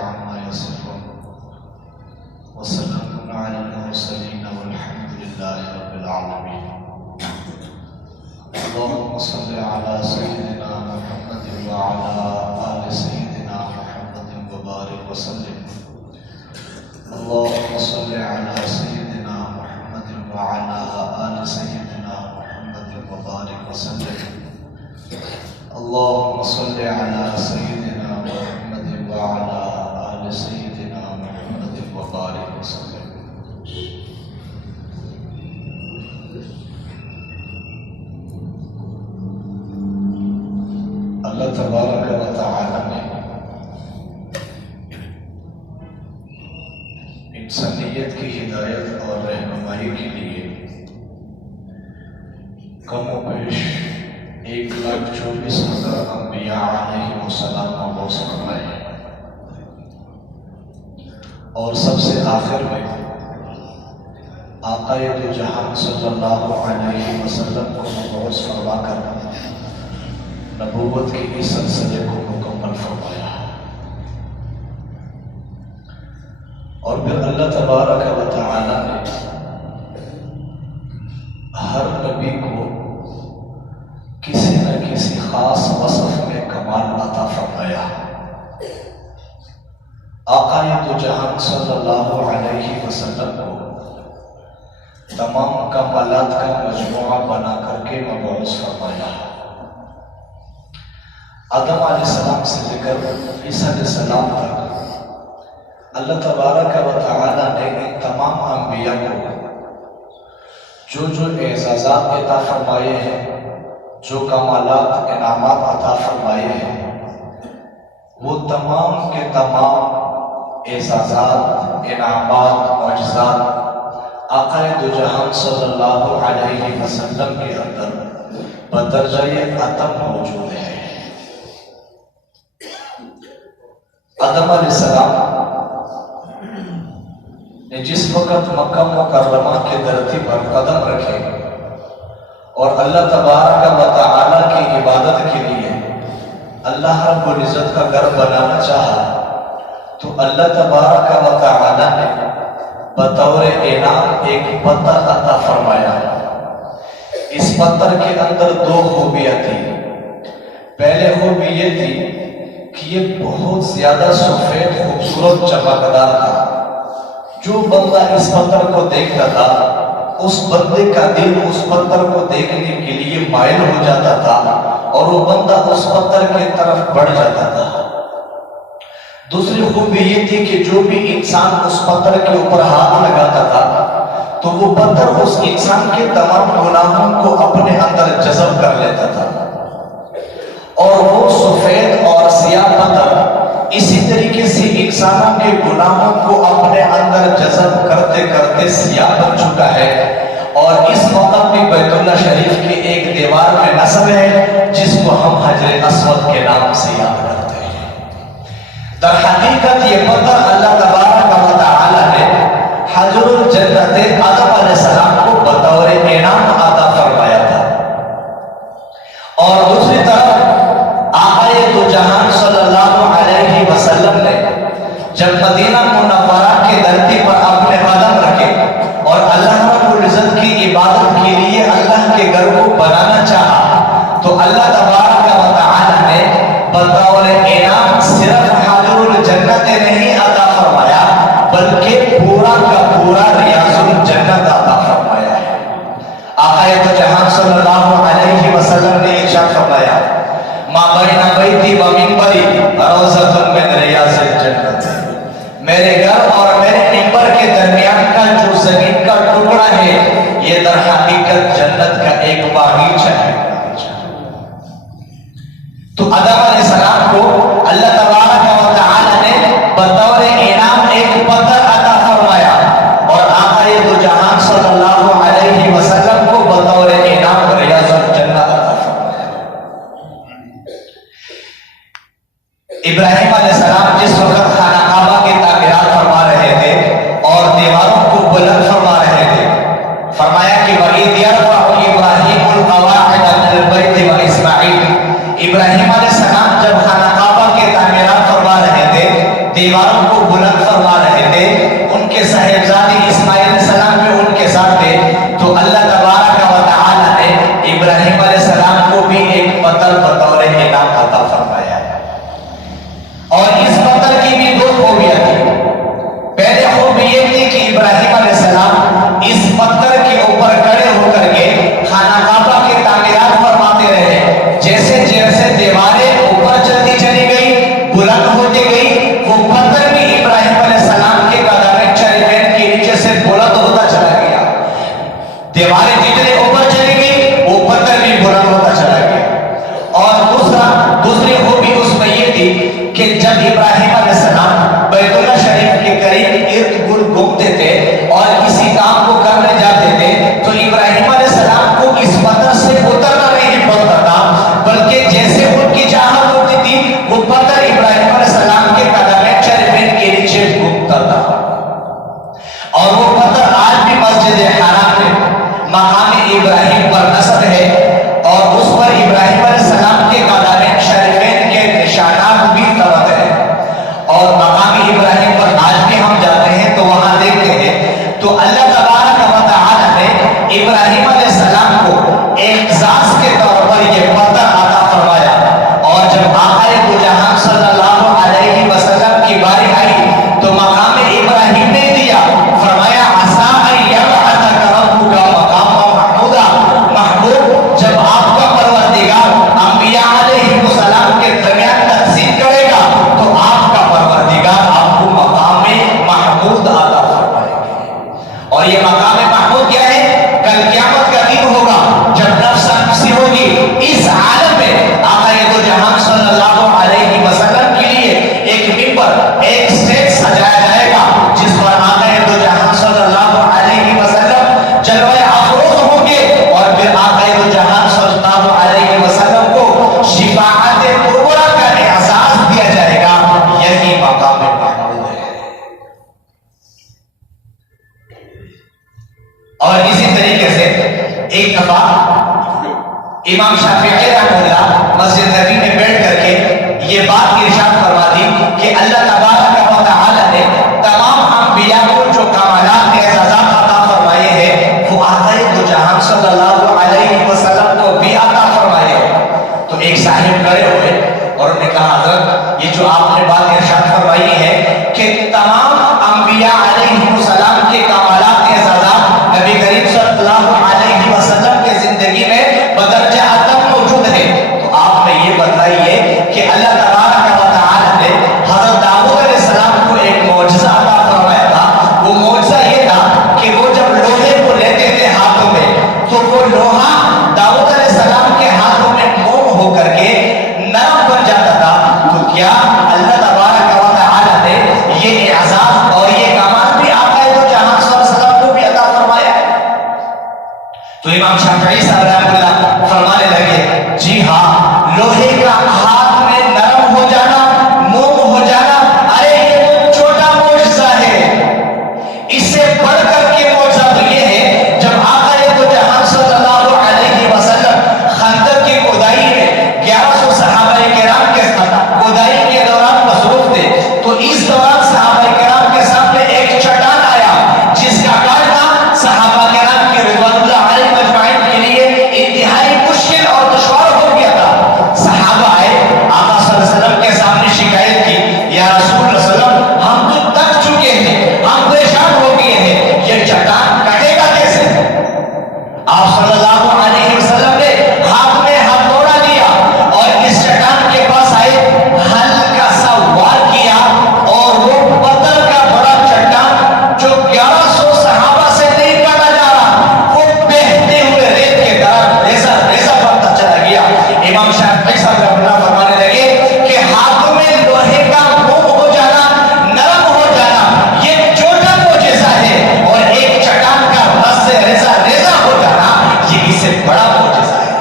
عما يصفون وسلام على المرسلين والحمد لله رب العالمين. اللهم صل على سيدنا محمد وعلى آل سيدنا محمد وبارك وسلم. اللهم صل على سيدنا محمد وعلى آل سيدنا محمد وبارك وسلم. اللهم صل على سيدنا محمد وعلى آل سيدنا محمد وبارك وسلم. اللہ تبارک و تعالی نے انسانیت کی ہدایت اور رہنمائی کے لیے کم و بیش 1,24,000 انبیاء علیہ السلام مبعوث فرمائے اور سب سے آخر میں آقا دو جہان صلی اللہ علیہ وسلم کو مبعوث فرما کر نبوت کے اس سلسلے کو مکمل فرمایا. اور پھر اللہ تبارک و تعالی نے ہر نبی کو کسی نہ کسی خاص وصف میں کمال عطا فرمایا. آقا دو جہان صلی اللہ علیہ وسلم کو تمام کمالات کا مجموعہ بنا کر کے مبعوث فرمایا. آدم علیہ السلام سے لے کر عیسیٰ علیہ السلام تک اللہ تبارک و تعالی نے ان تمام انبیاء کو جو اعزازات عطا فرمائے ہیں، جو کمالات انعامات عطا فرمائے ہیں، وہ تمام کے تمام اعزازات، انعامات، معجزات آقا دو جہان صلی اللہ علیہ وسلم کے اندر بدرجہ عطا موجود ہے. آدم علیہ السلام نے جس وقت مکہ مکرمہ کی دھرتی پر قدم رکھے اور اللہ تبارک و تعالی کی عبادت کے لیے اللہ رب العزت کا گھر بنانا چاہا تو اللہ تبارک و تعالی نے بطور انعام ایک پتھر عطا فرمایا. اس پتھر کے اندر 2 خوبیاں تھیں. پہلے خوبی یہ تھی کہ یہ بہت زیادہ سفید خوبصورت چمکدار تھا. جو بندہ اس پتھر کو دیکھتا تھا اس بندے کا دل اس پتھر کو دیکھنے کے لیے مائل ہو جاتا تھا اور وہ بندہ اس پتھر کی طرف بڑھ جاتا تھا. دوسری خوبی یہ تھی کہ جو بھی انسان اس پتھر کے اوپر ہاتھ لگاتا تھا تو وہ پتھر اس انسان کے تمام گناہوں کو اپنے اندر جذب کر لیتا تھا. اور وہ سفید اور سیاہ پتھر اسی طریقے سے انسانوں کے گناہوں کو اپنے اندر جذب کرتے کرتے سیاہ بن چکا ہے. اور اس موقع پہ بیت اللہ شریف کی ایک دیوار میں نصب ہے جس کو ہم حجر اسود کے نام سے یاد کرتے ہیں. در حقیقت یہ پتھر اللہ تبارک و تعالی نے حجر الجنت آدم علیہ السلام کو بطور انعام عطا فرمایا تھا. اور دوسری طرف آقا دو جہان صلی اللہ علیہ وسلم نے جب مدینہ منورہ کی دھرتی پر اپنے قدم رکھے اور اللہ رب العزت کی عبادت کے لیے اللہ کے گھر کو بنانا چاہا تو اللہ تبارک و تعالی نے بطور انعام صرف حاضر الجنت نہیں عطا فرمایا بلکہ پورا کا پورا ریاض الجنت عطا فرمایا ہے. آقا دو جہان صلی اللہ علیہ وسلم نے ارشاد فرمایا ما بین بیتی و منبری روضۃ من ریاض الجنت. میرے گھر اور میرے منبر کے درمیان کا جو زمین کا ٹکڑا ہے یہ در حقیقت جنت کا ایک باغیچہ ہے. تو آدم علیہ السلام کو اللہ تبارک و تعالی نے بطور انعام ایک پتھر عطا فرمایا اور آقا دو جہان صلی اللہ علیہ وسلم کو بطور انعام ریاض الجنت عطا فرمایا. ابراہیم علیہ السلام جس وقت خانہ کعبہ کی تعمیرات فرما رہے تھے اور دیواروں کو بلند فرما رہے تھے فرمایا کہ وَإِذْ يَرْفَعُ إِبْرَاهِيمُ الْقَوَاعِدَ مِنَ الْبَيْتِ وَإِسْمَاعِيلُ. ابراہیم علیہ السلام جب خانہ کعبہ کی تعمیرات فرما رہے تھے دیواروں کہ جب ابراہیم علیہ السلام بیت اللہ شریف کے قریب ارد گرد گھومتے تھے اور کسی کام کو کرنے جاتے تھے تو ابراہیم علیہ السلام کو اس پتھر سے اترنا نہیں پڑتا تھا، بلکہ جیسے ان کی چاہت ہوتی تھی وہ پتھر ابراہیم علیہ السلام کے قدم شریفین کے نیچے گھومتا تھا. اور وہ پتھر آج بھی مسجد حرام میں مقام ابراہیم پر نصب ہے اور اس پر ابراہیم علیہ السلام کے قدم شریفین کے نشانات بھی ثبت ہیں. اور مقام ابراہیم پر آج بھی ہم جاتے ہیں تو وہاں دیکھتے ہیں تو اللہ تبارک و تعالی نے ابراہیم علیہ السلام کو اعزاز کے طور پر یہ پتھر عطا فرمایا. اور جب آقا دو جہاں صلی اللہ علیہ وسلم کی باری آئی تو مقام ابراہیم نے دیا، فرمایا عسیٰ ان یبعثک ربک مقاما محمودا. محبوب جب آپ کا پروردگار انبیاء علیہ السلام کے درمیان تقسیم کرے گا تو آپ کا پروردگار آپ کو مقام محمود عطا فرمائے گا. اور یہ مقام محمود کیا ہے؟ کل قیامت کا دن ہوگا جب نفس نفسی ہوگی. اس عالم میں آقا دو جہاں صلی اللہ علیہ وسلم کے لیے ایک ممبر، ایک اسٹیج سجایا جائے گا جس پر آقا دو جہاں صلی اللہ علیہ وسلم جلوہ افروز ہوں گے اور پھر آقا دو جہاں صلی اللہ علیہ وسلم کو شفاعت کبریٰ کا احساس دیا جائے گا. یہی مقام محمود ہے. اور اسی طریقے سے ایک دفعہ امام شافعی رحمہ اللہ مسجد نبی میں بیٹھ کر کے یہ بات ارشاد فرما دی کہ اللہ تبارک و تعالی نے تمام انبیاء کو جو کمالات اعزازات عطا فرمائے ہیں وہ آقا دو جہاں صلی اللہ علیہ وسلم کو بھی عطا فرمائے ہیں. تو ایک صاحب کھڑے ہوئے اور انہوں نے کہا حضرت یہ جو آپ نے بات ارشاد فرمائی ہے کہ تمام انبیاء علیہ السلام کے کمالات اعزازات نبی کریم صلی اللہ علیہ وسلم کے زندگی میں بدرجہ اتم موجود ہے، تو آپ نے یہ بتائیے کہ اللہ تبارک و تعالی نے حضرت داؤد علیہ السلام کو ایک معجزہ عطا فرمایا تھا. وہ معجزہ یہ تھا کہ وہ جب لوہے کو لیتے تھے ہاتھوں میں تو وہ لوہا داؤد علیہ السلام کے ہاتھوں میں موم ہو کر کے نرم بن جاتا تھا. تو کیا اللہ تبارک و تعالی نے یہ اعزاز اور یہ کمال بھی آقا دو جہاں صلی اللہ علیہ وسلم کو بھی عطا فرمایا ہے؟ تو امام شافعی صاحب رحمۃ اللہ فرمانے لگے جی ہاں، لوہے کا ہاتھ میں نرم ہو جانا، موم ہو جانا، ارے یہ تو چھوٹا معجزہ ہے. اس سے بڑھ کر کے معجزہ تو یہ ہے جب آقا دو جہاں صلی اللہ علیہ وسلم خندق کی کھدائی میں 1100 صحابہ کرام کے ساتھ کھدائی کے دوران مصروف تھے تو اس دوران صحابہ کرام کے سامنے ایک چٹان آیا جس کا کاٹنا صحابہ کرام کے رضوان اللہ علیہ مجمعین کے لیے انتہائی مشکل اور دشوار ہو گیا تھا. صحابہ آئے آقا صلی اللہ علیہ وسلم کے سامنے شکایت کی، یا رسول اللہ صلی اللہ علیہ وسلم ہم تو تک چکے ہیں، ہم پریشان ہو گئے ہیں، یہ چٹان کٹے گا کیسے؟ آپ صلی اللہ علیہ وسلم نے ہاتھ میں ہتھوڑا لیا اور اس چٹان کے پاس آئے، ہلکا سا وار کیا اور وہ پتھر کا بڑا چٹان جو 1100 صحابہ سے نہیں کاٹا جا رہا وہ بہتے ہوئے ریت کے طرح ریزہ ریزہ بنتا چلا گیا. امام شافعی صاحب رحمۃ اللہ فرمانے لگے کہ ہاتھوں میں لوہے کا موم ہو جانا، نرم ہو جانا یہ چھوٹا معجزہ ہے اور ایک چٹان کا رس سے ریزہ ریزہ ہو جانا یہ اس سے بڑا معجزہ ہے.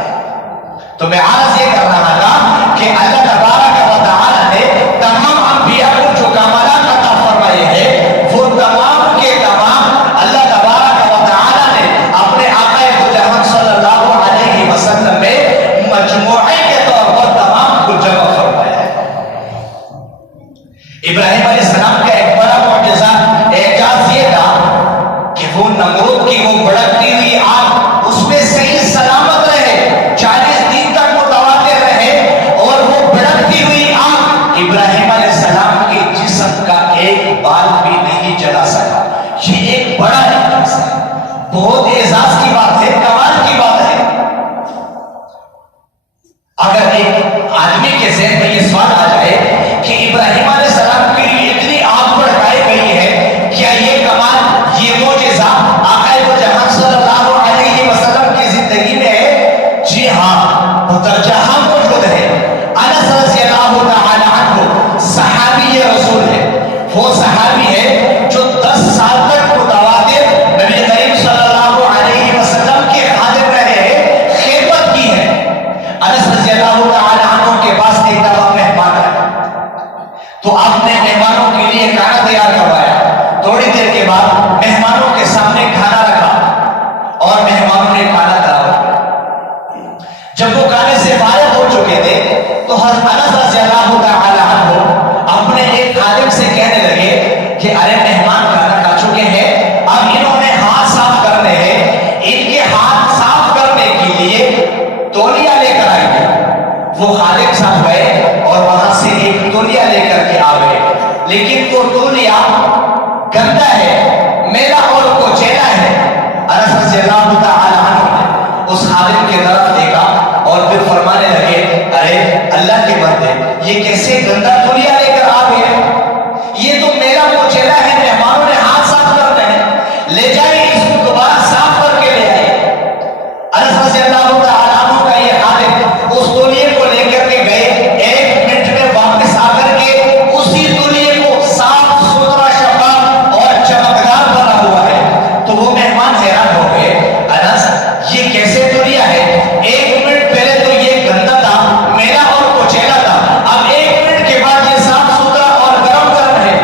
تو میں عرض یہ کر رہا تھا کہ اللہ تبارک و تعالی نے تمام انبیاء کو جو کمالات عطا فرمائے ہیں وہ تمام کے تمام اللہ تبارک و تعالی نے اپنے آقا دو جہاں صلی اللہ علیہ وسلم میں مجموعے کے طور پر تمام کو جمع فرمایا ہے. ابراہیم علیہ السلام کا ایک بڑا معجزہ اعجاز یہ تھا کہ وہ نمرود کی وہ بھڑکتی ہوئی آگ اس میں صحیح سلامت رہے، 40 دن تک متواتر رہے اور وہ بھڑکتی ہوئی آگ ابراہیم علیہ السلام کے جسم کا ایک بال بھی نہیں جلا سکا. یہ ایک بڑا اعجاز ہے، بہت اعزاز کی بات ہے، کمال کی بات ہے. اگر ایک آدمی کے ذہن میں یہ سوال آ جائے کہ ابراہیم علیہ السلام کے لیے اتنی آگ تو آپ نے مہمانوں کے لیے کھانا تیار کروایا. تھوڑی دیر کے بعد مہمانوں کے سامنے کھانا رکھا اور مہمانوں نے کھانا کھایا. جب وہ کھانے سے فارغ ہو چکے تھے تو حضرت انس رضی اللہ تعالی عنہ اپنے ایک خادم سے کہنے لگے کہ ارے مہمان کھانا کھا چکے ہیں، اب انہوں نے ہاتھ صاف کرنے ہیں، ان کے ہاتھ صاف کرنے کے لیے تولیہ لے کر آئیے. وہ خادم صاحب گئے اور وہاں سے ایک تولیہ لے کر کے آ گئے، لیکن وہ تولیہ گندا ہے، میلا اور کوچیلا ہے. انس رضی اللہ تعالی عنہ نے اس خادم کے طرف دیکھا اور پھر فرمانے لگے ارے اللہ کے بندے، یہ کیسے گندا تولیہ لے کر آ گئے؟ یہ تو میرا کوچیلا ہے، مہمانوں نے ہاتھ صاف کرتے ہیں، لے جائیں اس کو دوبارہ صاف کر کے لے آئے. انس رضی اللہ تعالی عنہ کا یہ خادم اس تولیے کو لے کر کے گئے، 1 منٹ میں واپس آ کر کے اسی تولیے کو صاف ستھرا شفاف اور چمکدار بنا ہوا ہے. تو وہ مہمان حیران ہو گئے، انس یہ کیسے تولیہ ہے؟ 1 منٹ پہلے تو یہ گندا تھا، میلا اور کوچیلا تھا، اب 1 منٹ کے بعد یہ صاف ستھرا اور گرم گرم ہے.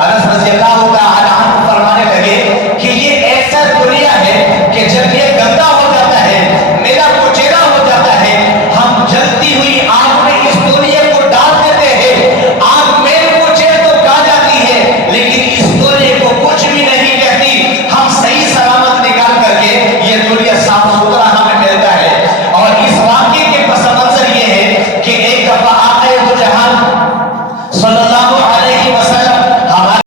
انس رضی اللہ تعالی عنہ فرمانے لگے کہ یہ ایسا تولیہ ہے کہ جب یہ گندا ہو جاتا ہے، میلا کوچیلا ہو جاتا ہے، ہم جلتی ہوئی آگ میں اس تولیے کو ڈال دیتے ہیں، آگ میل کوچیل تو کھا جاتی ہے لیکن اس تولیے کو کچھ بھی نہیں کہتی. ہم صحیح سلامت نکال کر کے یہ تولیہ صاف ستھرا ہمیں ملتا ہے. اور اس واقعے کے پس منظر یہ ہے کہ ایک دفعہ آقا دو جہان صلی اللہ